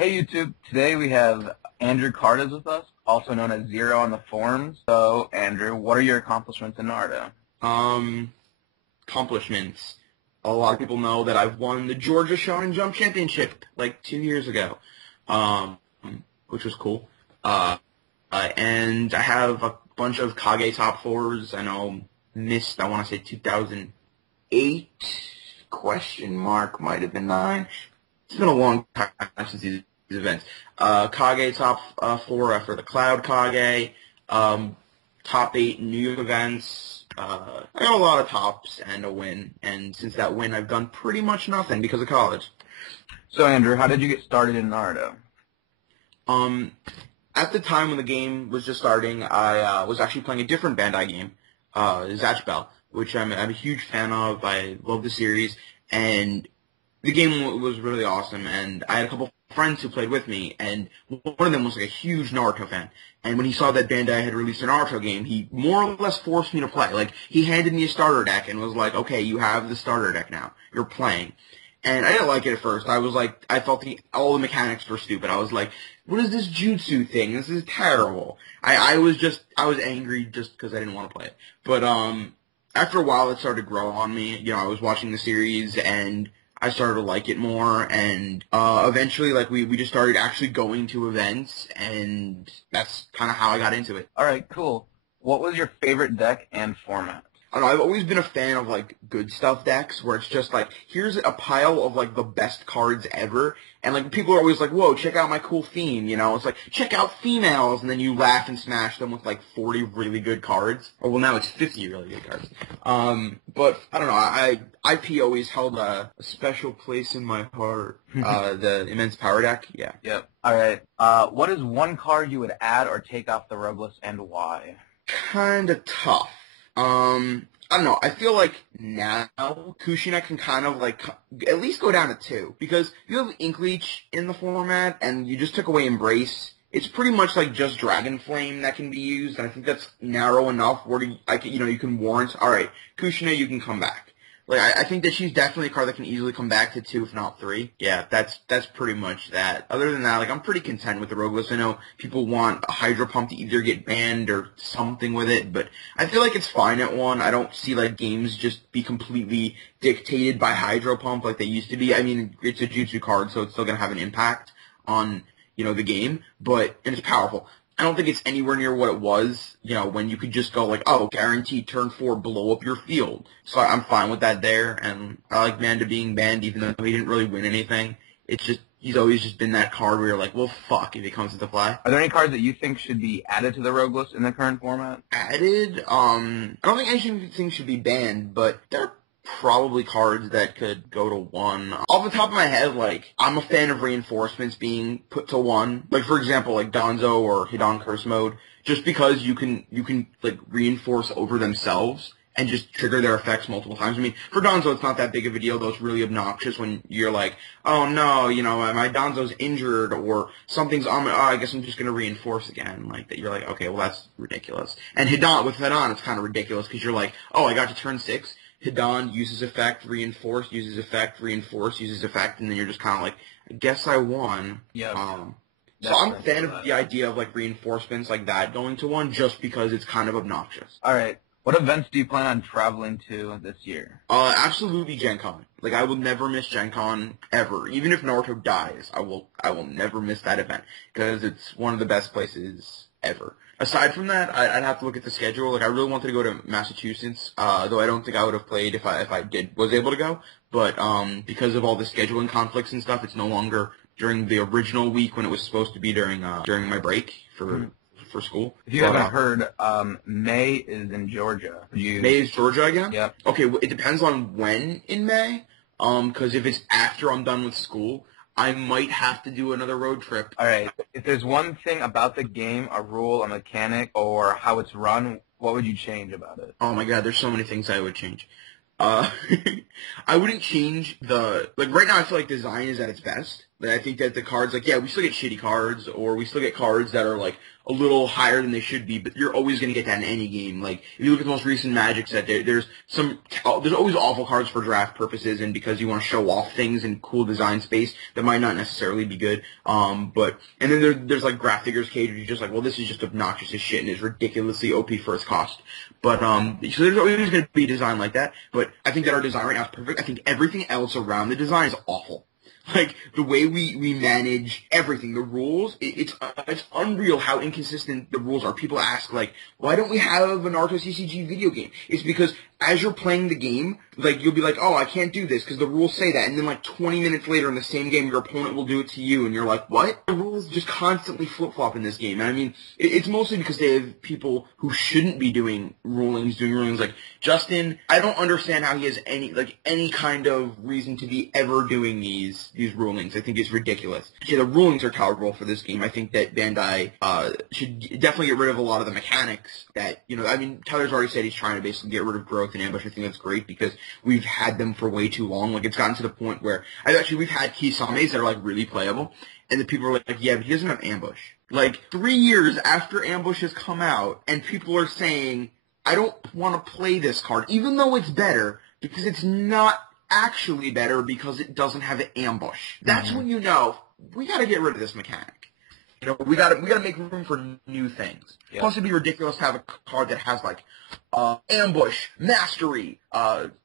Hey YouTube, today we have Andrew Kardis with us, also known as Zero on the forums. So Andrew, what are your accomplishments in Naruto? Accomplishments. A lot of people know that I've won the Georgia Shonen Jump Championship like 2 years ago, which was cool. And I have a bunch of Kage top fours. I know missed, I want to say 2008, question mark, might have been 9. It's been a long time since these events. Kage top 4 for the Cloud Kage, top 8 New York events. I got a lot of tops and a win, and since that win, I've done pretty much nothing because of college. So Andrew, how did you get started in Naruto? At the time when the game was just starting, I was actually playing a different Bandai game, Zatch Bell, which I'm a huge fan of. I love the series, and the game was really awesome, and I had a couple friends who played with me, and one of them was like a huge Naruto fan. And when he saw that Bandai had released a Naruto game, he more or less forced me to play. Like, he handed me a starter deck and was like, okay, you have the starter deck now. You're playing. And I didn't like it at first. I was like, I thought all the mechanics were stupid. I was like, what is this jutsu thing? This is terrible. I was angry just because I didn't want to play it. But, after a while, it started to grow on me. You know, I was watching the series, and I started to like it more, and eventually, like, we just started actually going to events, and that's kind of how I got into it. All right, cool. What was your favorite deck and format? I don't know, I've always been a fan of, like, good stuff decks, where it's just, like, here's a pile of, like, the best cards ever, and, like, people are always like, whoa, check out my cool theme, you know? It's like, check out females, and then you laugh and smash them with, like, 40 really good cards. Or, well, now it's 50 really good cards. But, I don't know, IP always held a special place in my heart. The Immense Power deck, yeah. Yep. All right. What is one card you would add or take off the rogue list, and why? Kinda tough. I don't know. I feel like now Kushina can kind of like at least go down to 2 because if you have Ink Leech in the format and you just took away Embrace, it's pretty much like just Dragon Flame that can be used, and I think that's narrow enough where you can warrant. All right, Kushina, you can come back. Like I think that she's definitely a card that can easily come back to 2, if not 3. Yeah, that's pretty much that. Other than that, like I'm pretty content with the rogue list. I know people want a Hydro Pump to either get banned or something with it, but I feel like it's fine at 1. I don't see like games just be completely dictated by Hydro Pump like they used to be. I mean, it's a Jutsu card, so it's still gonna have an impact on the game, and it's powerful. I don't think it's anywhere near what it was, when you could just go like, oh, guaranteed turn 4, blow up your field. So I'm fine with that there, and I like Manda being banned even though he didn't really win anything. It's just, he's always just been that card where you're like, well, fuck, if he comes into play. Are there any cards that you think should be added to the rogue list in the current format? Added? I don't think anything should be banned, but there are probably cards that could go to 1. Off the top of my head, like, I'm a fan of reinforcements being put to 1. Like, for example, like Danzo or Hidan Curse Mode, just because you can like reinforce over themselves and just trigger their effects multiple times. I mean, for Danzo, it's not that big of a deal, though it's really obnoxious when you're like, oh no, my Danzo's injured, or something's on me, I guess I'm just gonna reinforce again. Like, that you're like, okay, well that's ridiculous. And with Hidan, it's kind of ridiculous, because you're like, oh, I got to turn 6, Hidan uses effect, reinforce, uses effect, reinforce, uses effect, and then you're just kind of like, I guess I won. Yeah. So I'm a fan of the idea of, like, reinforcements like that going to 1 just because it's kind of obnoxious. All right. What events do you plan on traveling to this year? Absolutely Gen Con. Like, I will never miss Gen Con ever. Even if Naruto dies, I will never miss that event because it's one of the best places ever. Aside from that, I'd have to look at the schedule. Like, I really wanted to go to Massachusetts, though I don't think I would have played if I was able to go. But because of all the scheduling conflicts and stuff, it's no longer during the original week when it was supposed to be during my break for school. If you haven't heard, May is in Georgia. May is Georgia again? Yep. Okay, it depends on when in May. Because if it's after I'm done with school, I might have to do another road trip. All right. If there's one thing about the game, a rule, a mechanic, or how it's run, what would you change about it? Oh my god, there's so many things I would change. I wouldn't change right now I feel like design is at its best. I think that the cards, like, yeah, we still get shitty cards, or we still get cards that are, like, a little higher than they should be, but you're always going to get that in any game. Like, if you look at the most recent Magic set, there's always awful cards for draft purposes and because you want to show off things in cool design space that might not necessarily be good. And then there's like Graph Figures Cage, where you're just like, well, this is just obnoxious as shit and is ridiculously OP for its cost. But, so there's always going to be a design like that, but I think that our design right now is perfect. I think everything else around the design is awful. Like, the way we manage everything, the rules, it's unreal how inconsistent the rules are. People ask, like, why don't we have a Naruto CCG video game? It's because as you're playing the game, like, you'll be like, oh, I can't do this because the rules say that. And then, like, 20 minutes later in the same game, your opponent will do it to you. And you're like, what? The rules just constantly flip-flop in this game. And, I mean, it's mostly because they have people who shouldn't be doing rulings. Like, Justin, I don't understand how he has any kind of reason to be ever doing these rulings. I think it's ridiculous. Yeah, the rulings are terrible for this game. I think that Bandai should definitely get rid of a lot of the mechanics that, I mean, Tyler's already said he's trying to basically get rid of growth and ambush. I think that's great because we've had them for way too long. Like, it's gotten to the point where we've had Kisames that are, like, really playable, and the people are like, yeah, but he doesn't have ambush. Like, 3 years after ambush has come out, and people are saying, I don't want to play this card, even though it's better, because it's not actually better because it doesn't have ambush. That's when you know, we gotta get rid of this mechanic. We gotta make room for new things. Yep. Plus, it'd be ridiculous to have a card that has, like, ambush, mastery,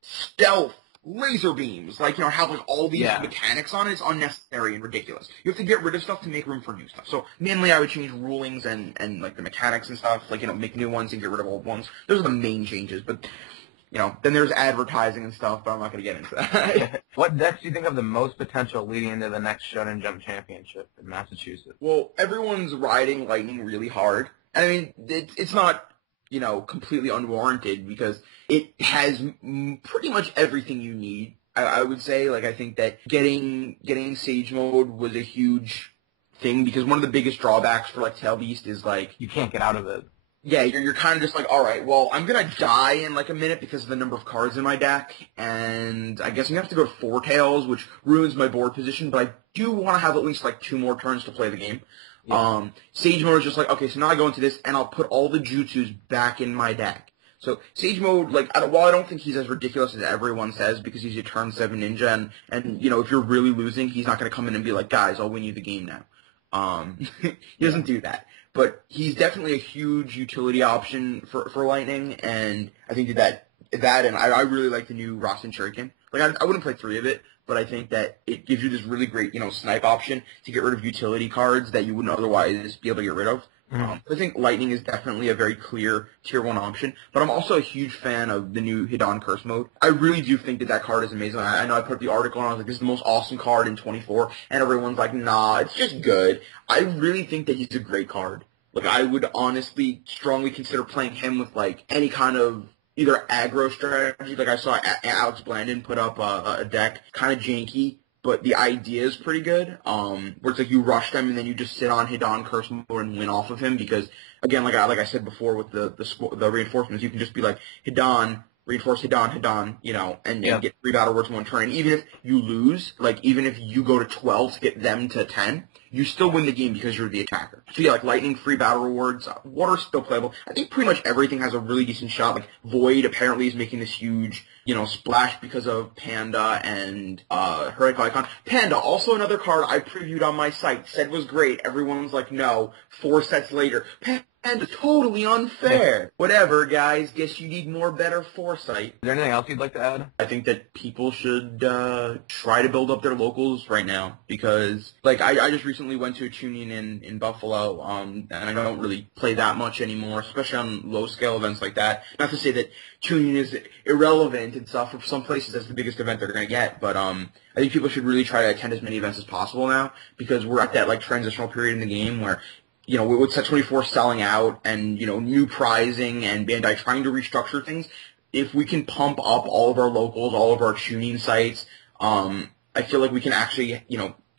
stealth, laser beams, like, have, like, all these mechanics on it. It's unnecessary and ridiculous. You have to get rid of stuff to make room for new stuff. So, mainly, I would change rulings and like, the mechanics and stuff, like, make new ones and get rid of old ones. Those are the main changes, but, then there's advertising and stuff, but I'm not going to get into that. What decks do you think have the most potential leading into the next Shonen Jump Championship in Massachusetts? Well, everyone's riding Lightning really hard. And, I mean, it's not, completely unwarranted because it has pretty much everything you need. I would say, like, I think that getting Sage Mode was a huge thing because one of the biggest drawbacks for, like, Tail Beast is, like, you can't get out of it. Yeah, you're kind of just like, all right, well, I'm going to die in, like, a minute because of the number of cards in my deck, and I guess I'm going to have to go to 4 Tails, which ruins my board position, but I do want to have at least, like, 2 more turns to play the game. Yeah. Sage Mode is just like, okay, so now I go into this, and I'll put all the Jutsus back in my deck. So Sage Mode, like, while I don't think he's as ridiculous as everyone says because he's a turn 7 ninja, and if you're really losing, he's not going to come in and be like, guys, I'll win you the game now. He doesn't do that. But he's definitely a huge utility option for Lightning, and I think that and I really like the new Rasen Shuriken. Like, I wouldn't play 3 of it, but I think that it gives you this really great, snipe option to get rid of utility cards that you wouldn't otherwise be able to get rid of. I think Lightning is definitely a very clear Tier 1 option, but I'm also a huge fan of the new Hidan Curse Mode. I really do think that card is amazing. I know I put the article on, I was like, this is the most awesome card in 24, and everyone's like, nah, it's just good. I really think that he's a great card. Like, I would honestly strongly consider playing him with, like, any kind of either aggro strategy. Like, I saw Alex Blandon put up a deck, kind of janky, but the idea is pretty good, where it's like you rush them and then you just sit on Hidan Curse Mode and win off of him because, again, like I said before with the reinforcements, you can just be like, Hidan, reinforce Hidan, and get 3 battle words in 1 turn. And even if you lose, like, even if you go to 12 to get them to 10, you still win the game because you're the attacker. So yeah, like Lightning, free battle rewards, Water's still playable. I think pretty much everything has a really decent shot. Like Void apparently is making this huge, splash because of Panda and Heroic Icon. Panda, also another card I previewed on my site, said was great. Everyone's like, no, 4 sets later. Panda, totally unfair. Whatever, guys. Guess you need better foresight. Is there anything else you'd like to add? I think that people should try to build up their locals right now because, like, I just recently went to a tuning in Buffalo, and I don't really play that much anymore, especially on low-scale events like that. Not to say that tuning is irrelevant and stuff. For some places, that's the biggest event they're going to get, but I think people should really try to attend as many events as possible now because we're at that, like, transitional period in the game where with Set 24 selling out and, new pricing and Bandai trying to restructure things, if we can pump up all of our locals, all of our tuning sites, I feel like we can actually,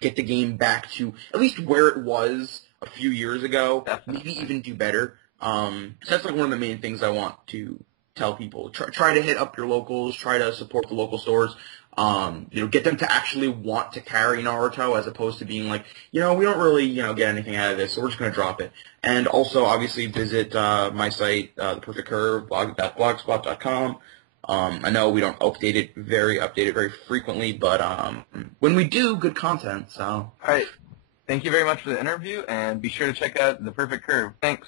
get the game back to at least where it was a few years ago, maybe even do better. So that's like one of the main things I want to tell people. Try to hit up your locals, try to support the local stores. Get them to actually want to carry Naruto as opposed to being like, we don't really, get anything out of this, so we're just going to drop it. And also, obviously, visit my site, The Perfect Curve, blogspot.com. I know we don't update it very frequently, but when we do, good content. So. All right. Thank you very much for the interview, and be sure to check out The Perfect Curve. Thanks.